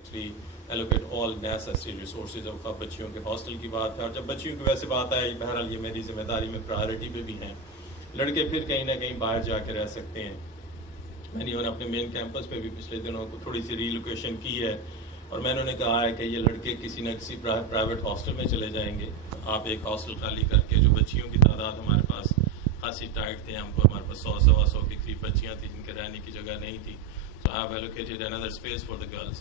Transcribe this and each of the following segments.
actually allocate all necessary resources. اور بچیوں کے ہاسٹل کی بات ہے, اور جب بچیوں کی ویسے بات آئی, بہرحال یہ میری ذمہ داری میں پرائرٹی پہ بھی ہیں. لڑکے پھر کہیں نہ کہیں باہر جا کے رہ سکتے ہیں. میں نے اپنے مین کیمپس پہ بھی پچھلے دنوں کو تھوڑی سی ری لوکیشن کی ہے, اور میں نے کہا ہے کہ یہ لڑکے کسی نہ کسی پرائیویٹ ہاسٹل میں چلے جائیں گے. آپ ایک ہاسٹل خالی کر کے, جو بچیوں کی تعداد ہمارے پاس خاصی ٹائٹ تھے, ہمارے پاس 100 کے قریب بچیاں تھیں جن کے رہنے کی جگہ نہیں تھی. So I have allocated another space for the girls.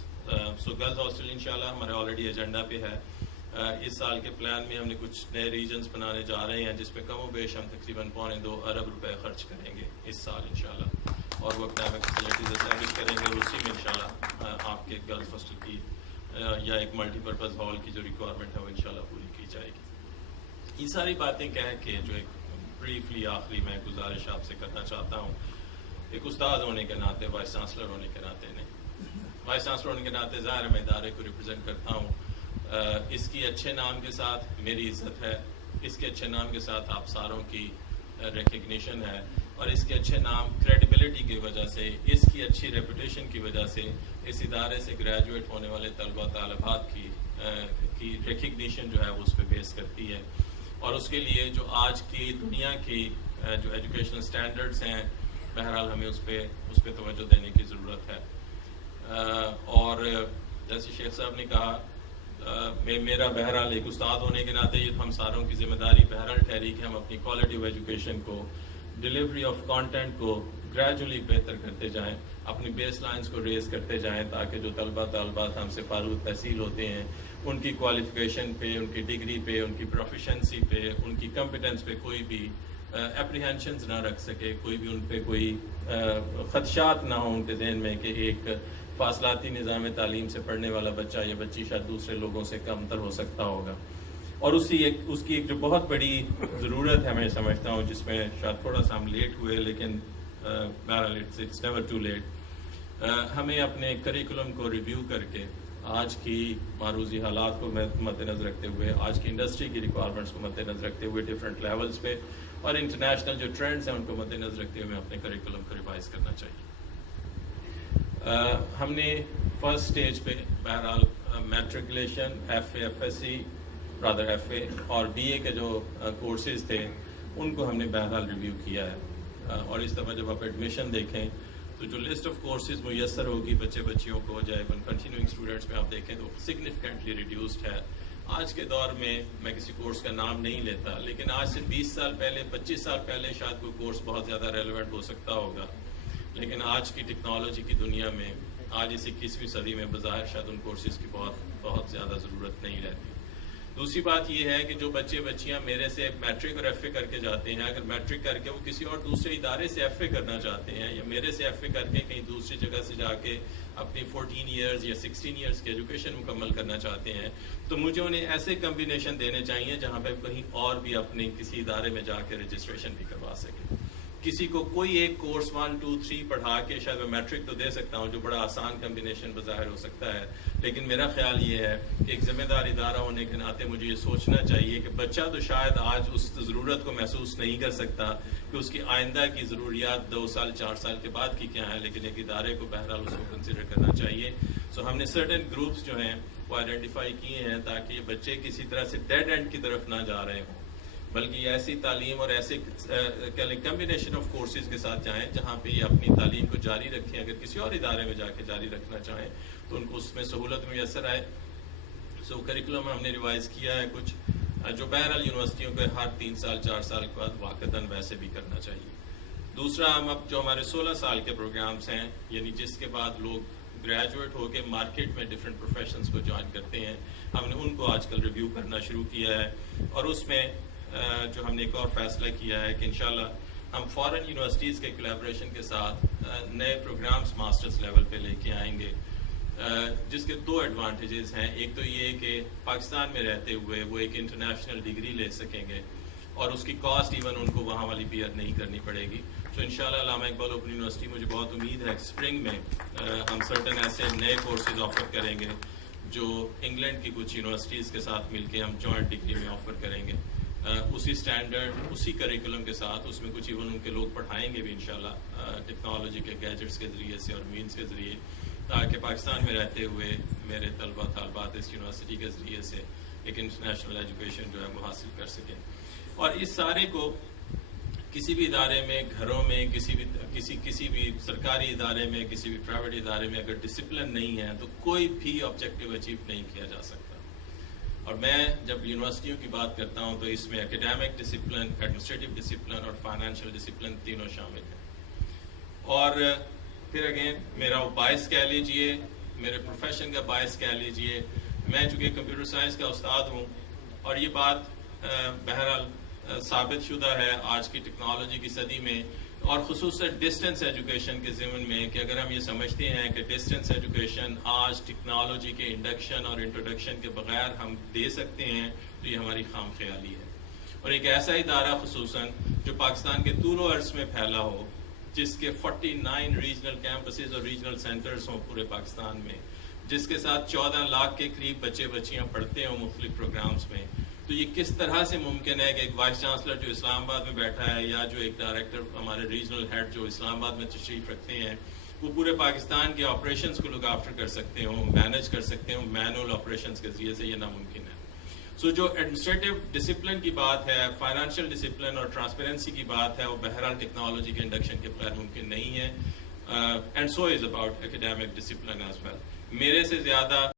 So girls hostel انشاءاللہ ہمارے آلریڈی ایجنڈا پہ ہے. اس سال کے پلان میں ہم نے کچھ نئے ریجنز بنانے جا رہے ہیں, جس پہ کم و بیش ہم تقریباً 2.25 ارب روپے خرچ کریں گے اس سال انشاءاللہ, اور وہ اکیڈمک فیسلٹیز اسٹیبلش کریں گے. اسی میں انشاءاللہ آپ کے گرلز ہاسٹل کی یا ایک ملٹی پرپز ہال کی جو ریکوائرمنٹ ہے وہ انشاءاللہ پوری کی جائے گی. یہ ساری باتیں کہہ کے جو ایک بریفلی آخری میں گزارش آپ سے کرنا چاہتا ہوں, ایک استاد ہونے کے ناطے, وائس چانسلر ہونے کے ناطے وائس چانسلر ہونے کے ناطے ظاہر میں ادارے کو ریپرزینٹ کرتا ہوں. اس کی اچھے نام کے ساتھ میری عزت ہے, اس کے اچھے نام کے ساتھ آپ ساروں کی ریکگنیشن ہے, اور اس کے اچھے نام کریڈیبلٹی کی وجہ سے, اس کی اچھی ریپوٹیشن کی وجہ سے اس ادارے سے گریجویٹ ہونے والے طلبہ طالبات کی ریکگنیشن جو ہے وہ اس پہ بیس کرتی ہے. اور اس کے لیے جو آج کی دنیا کی جو ایجوکیشنل سٹینڈرڈز ہیں, بہرحال ہمیں اس پہ توجہ دینے کی ضرورت ہے. اور جیسے شیخ صاحب نے کہا, میرا بہرحال ایک استاد ہونے کے ناطے یہ تو ہم ساروں کی ذمہ داری بہرحال ٹھہری کہ ہم اپنی کوالٹی آف ایجوکیشن کو, ڈیلیوری آف کانٹینٹ کو گریجولی بہتر کرتے جائیں, اپنی بیس لائنز کو ریز کرتے جائیں, تاکہ جو طالبات ہم سے فارغ تحصیل ہوتے ہیں ان کی کوالیفیکیشن پہ, ان کی ڈگری پہ, ان کی پروفیشنسی پہ, ان کی کمپیٹنس پہ کوئی بھی اپریہینشنز نہ رکھ سکے, کوئی بھی ان پہ کوئی خدشات نہ ہوں ان کے ذہن میں کہ ایک فاصلاتی نظام تعلیم سے پڑھنے والا بچہ یا بچی شاید دوسرے لوگوں سے کم تر ہو سکتا ہوگا. اور اس کی ایک جو بہت بڑی ضرورت ہے, میں سمجھتا ہوں, جس میں شاید تھوڑا سا ہم لیٹ ہوئے, لیکن اٹس نیور ٹو لیٹ, ہمیں اپنے کریکولم کو ریویو کر کے آج کی معروضی حالات کو مد نظر رکھتے ہوئے, آج کی انڈسٹری کی ریکوائرمنٹس کو مد نظر رکھتے ہوئے, ڈفرینٹ لیولز پہ اور انٹرنیشنل جو ٹرینڈز ہیں ان کو مد نظر رکھتے ہوئے اپنے کریکولم کو ریوائز کرنا چاہیے. ہم نے فرسٹ سٹیج پہ بہرحال matriculation, F S C F A اور بی اے کے جو کورسز تھے ان کو ہم نے بہرحال ریویو کیا ہے. اور اس دفعہ جب آپ ایڈمیشن دیکھیں تو جو لسٹ آف کورسز میسر ہوگی بچیوں کو, جائے کنٹینیوئنگ اسٹوڈنٹس میں آپ دیکھیں تو سگنیفیکنٹلی ریڈیوسڈ ہے. آج کے دور میں کسی کورس کا نام نہیں لیتا, لیکن آج سے 20 سال پہلے, 25 سال پہلے شاید کوئی کورس بہت زیادہ ریلیونٹ ہو سکتا ہوگا, لیکن آج کی ٹیکنالوجی کی دنیا میں, آج اس 21ویں صدی میں بظاہر شاید ان کورسز کی بہت زیادہ ضرورت نہیں رہتی. دوسری بات یہ ہے کہ جو بچیاں میرے سے میٹرک اور ایف اے کر کے جاتے ہیں, اگر میٹرک کر کے وہ کسی اور دوسرے ادارے سے ایف اے کرنا چاہتے ہیں, یا میرے سے ایف اے کر کے کہیں دوسری جگہ سے جا کے اپنی 14 ایئرز یا 16 ایئرز کی ایجوکیشن مکمل کرنا چاہتے ہیں, تو مجھے انہیں ایسے کمبینیشن دینے چاہیے جہاں پہ کہیں اور بھی اپنے کسی ادارے میں جا کے رجسٹریشن بھی کروا سکیں. کسی کو کوئی ایک کورس 1 2 3 پڑھا کے شاید میں میٹرک تو دے سکتا ہوں, جو بڑا آسان کمبینیشن بظاہر ہو سکتا ہے, لیکن میرا خیال یہ ہے کہ ایک ذمہ دار ادارہ ہونے کے ناطے مجھے یہ سوچنا چاہیے کہ بچہ تو شاید آج اس ضرورت کو محسوس نہیں کر سکتا کہ اس کی آئندہ کی ضروریات 2 سال 4 سال کے بعد کی کیا ہیں, لیکن ایک ادارے کو بہرحال اس کو کنسیڈر کرنا چاہیے. سو ہم نے سرٹن گروپس جو ہیں وہ آئیڈینٹیفائی کیے ہیں تاکہ یہ بچے کسی طرح سے ڈیڈ اینڈ کی طرف نہ جا رہے ہوں, بلکہ یہ ایسی تعلیم اور ایسے کمبینیشن آف کورسز کے ساتھ جائیں جہاں پہ یہ اپنی تعلیم کو جاری رکھیں. اگر کسی اور ادارے میں جا کے جاری رکھنا چاہیں تو ان کو اس میں سہولت میسر آئے. سو کریکولم ہم نے ریوائز کیا ہے کچھ, جو بہرحال یونیورسٹیوں کو ہر 3 سال 4 سال کے بعد واقعتاً ویسے بھی کرنا چاہیے. دوسرا, ہم اب جو ہمارے 16 سال کے پروگرامز ہیں, یعنی جس کے بعد لوگ گریجویٹ ہو کے مارکیٹ میں ڈفرینٹ پروفیشنز کو جوائن کرتے ہیں, ہم نے ان کو آج کل ریویو کرنا شروع کیا ہے. اور اس میں جو ہم نے ایک اور فیصلہ کیا ہے کہ انشاءاللہ ہم فارن یونیورسٹیز کے کولیبریشن کے ساتھ نئے پروگرامز ماسٹرز لیول پہ لے کے آئیں گے, جس کے 2 ایڈوانٹیجز ہیں. ایک تو یہ کہ پاکستان میں رہتے ہوئے وہ ایک انٹرنیشنل ڈگری لے سکیں گے, اور اس کی کاسٹ ایون ان کو وہاں والی بیئر نہیں کرنی پڑے گی. تو انشاءاللہ علامہ اقبال اوپن یونیورسٹی, مجھے بہت امید ہے کہ اسپرنگ میں ہم سرٹن ایسے نئے کورسز آفر کریں گے جو انگلینڈ کی کچھ یونیورسٹیز کے ساتھ مل کے ہم جوائنٹ ڈگری میں آفر کریں گے, اسی اسٹینڈرڈ, اسی کریکولم کے ساتھ. اس میں کچھ ایون ان کے لوگ پڑھائیں گے بھی انشاءاللہ ٹیکنالوجی کے گیجٹس کے ذریعے سے اور مینس کے ذریعے. تاکہ پاکستان میں رہتے ہوئے میرے طلبہ طالبات اس یونیورسٹی کے ذریعے سے ایک انٹرنیشنل ایجوکیشن جو ہے وہ حاصل کر سکیں. اور اس سارے کو کسی بھی ادارے میں، گھروں میں، کسی بھی سرکاری ادارے میں، کسی بھی پرائیویٹ ادارے میں اگر ڈسپلن نہیں ہے تو کوئی بھی آبجیکٹیو اچیو نہیں کیا جا سکتا. اور میں جب یونیورسٹیوں کی بات کرتا ہوں تو اس میں اکیڈیمک ڈسپلن، ایڈمنسٹریٹو ڈسپلن اور فائنینشیل ڈسپلن تینوں شامل ہیں. اور پھر اگین میرا وہ باعث کہہ لیجئے، میرے پروفیشن کا باعث کہہ لیجئے. میں چونکہ کمپیوٹر سائنس کا استاد ہوں اور یہ بات بہرحال ثابت شدہ ہے آج کی ٹیکنالوجی کی صدی میں، اور خصوصاً ڈسٹینس ایجوکیشن کے ضمن میں، کہ اگر ہم یہ سمجھتے ہیں کہ ڈسٹینس ایجوکیشن آج ٹیکنالوجی کے انڈکشن اور انٹروڈکشن کے بغیر ہم دے سکتے ہیں تو یہ ہماری خام خیالی ہے. اور ایک ایسا ادارہ خصوصاً جو پاکستان کے طول و عرض میں پھیلا ہو، جس کے 49 ریجنل کیمپسز اور ریجنل سینٹرز ہوں پورے پاکستان میں، جس کے ساتھ 14 لاکھ کے قریب بچے بچیاں پڑھتے ہوں مختلف پروگرامز میں، تو یہ کس طرح سے ممکن ہے کہ ایک وائس چانسلر جو اسلام آباد میں بیٹھا ہے یا جو ایک ڈائریکٹر ہمارے ریجنل ہیڈ جو اسلام آباد میں تشریف رکھتے ہیں وہ پورے پاکستان کے آپریشنز کو لک آفٹر کر سکتے ہوں، مینیج کر سکتے ہوں مینول آپریشنز کے ذریعے سے؟ یہ ناممکن ہے. سو جو ایڈمنسٹریٹو ڈسپلن کی بات ہے، فائنینشیل ڈسپلن اور ٹرانسپیرنسی کی بات ہے، وہ بہرحال ٹیکنالوجی کے انڈکشن کے بغیر ممکن نہیں ہے. And so is about academic discipline as well. میرے سے زیادہ